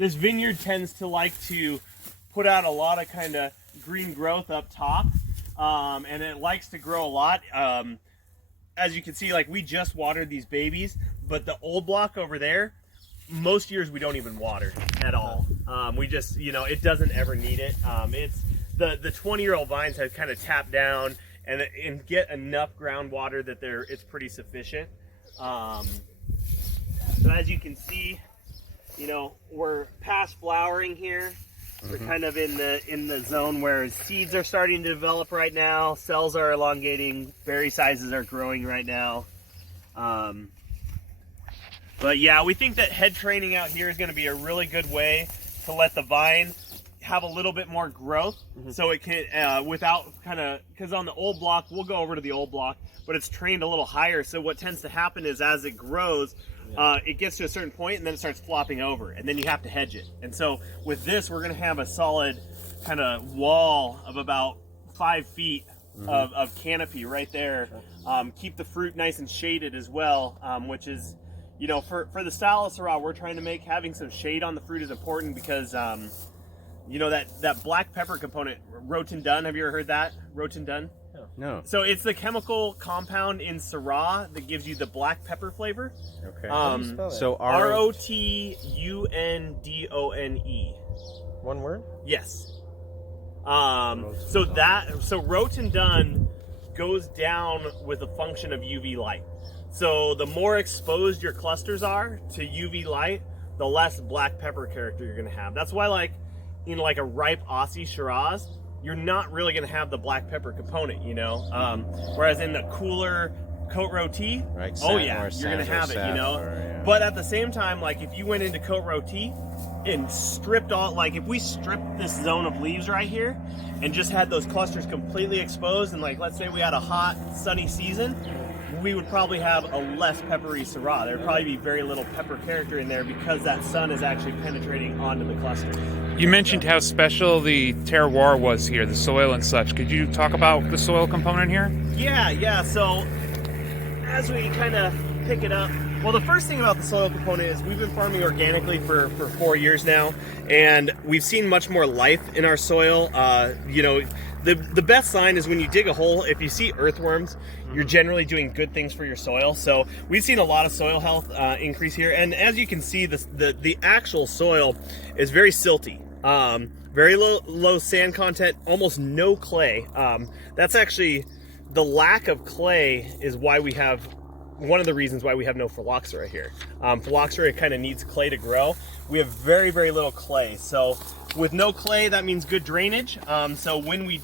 this vineyard tends to like to put out a lot of kind of green growth up top, and it likes to grow a lot. As you can see, like we just watered these babies, but the old block over there, most years we don't even water at all. We just, you know, it doesn't ever need it. It's the 20-year-old vines have kind of tapped down and get enough groundwater that it's pretty sufficient. So as you can see, you know, we're past flowering here. We're kind of in the zone where seeds are starting to develop right now. Cells are elongating. Berry sizes are growing right now. But yeah, we think that head training out here is going to be a really good way to let the vine have a little bit more growth, so it can without kind of, because on the old block, we'll go over to the old block, but it's trained a little higher. So what tends to happen is as it grows, it gets to a certain point and then it starts flopping over, and then you have to hedge it. And so with this, we're going to have a solid kind of wall of about 5 feet of canopy right there. Keep the fruit nice and shaded as well, which is, you know, for the style of Syrah we're trying to make, having some shade on the fruit is important because you know, that black pepper component, rotundun, have you ever heard that? Rotundun? No. So it's the chemical compound in Syrah that gives you the black pepper flavor. Okay. So ROTUNDONE. One word? Yes. So rotundun goes down with a function of UV light. So the more exposed your clusters are to UV light, the less black pepper character you're going to have. That's why, like, in like a ripe Aussie Shiraz, you're not really going to have the black pepper component, you know. Whereas in the cooler Cote Roti, right, oh yeah, you're going to have it, you know. But at the same time, like if you went into Cote Roti and stripped all, like if we stripped this zone of leaves right here and just had those clusters completely exposed, and like let's say we had a hot sunny season, we would probably have a less peppery Syrah. There would probably be very little pepper character in there because that sun is actually penetrating onto the cluster. You mentioned how special the terroir was here, the soil and such. Could you talk about the soil component here? Yeah. So as we kind of pick it up, well, the first thing about the soil component is we've been farming organically for 4 years now, and we've seen much more life in our soil. You know, the best sign is when you dig a hole, if you see earthworms, you're generally doing good things for your soil. So we've seen a lot of soil health increase here, and as you can see, the actual soil is very silty. Very low sand content, almost no clay. That's actually, the lack of clay is why we have, one of the reasons why we have no phylloxera here. Phylloxera kind of needs clay to grow. We have very, very little clay. So with no clay, that means good drainage. So when we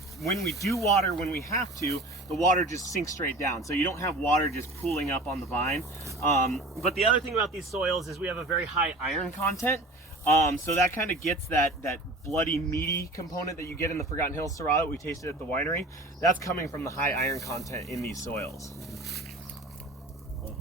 do water, when we have to, the water just sinks straight down. So you don't have water just pooling up on the vine. But the other thing about these soils is we have a very high iron content. So that kind of gets that bloody meaty component that you get in the Forgotten Hills Syrah that we tasted at the winery. That's coming from the high iron content in these soils.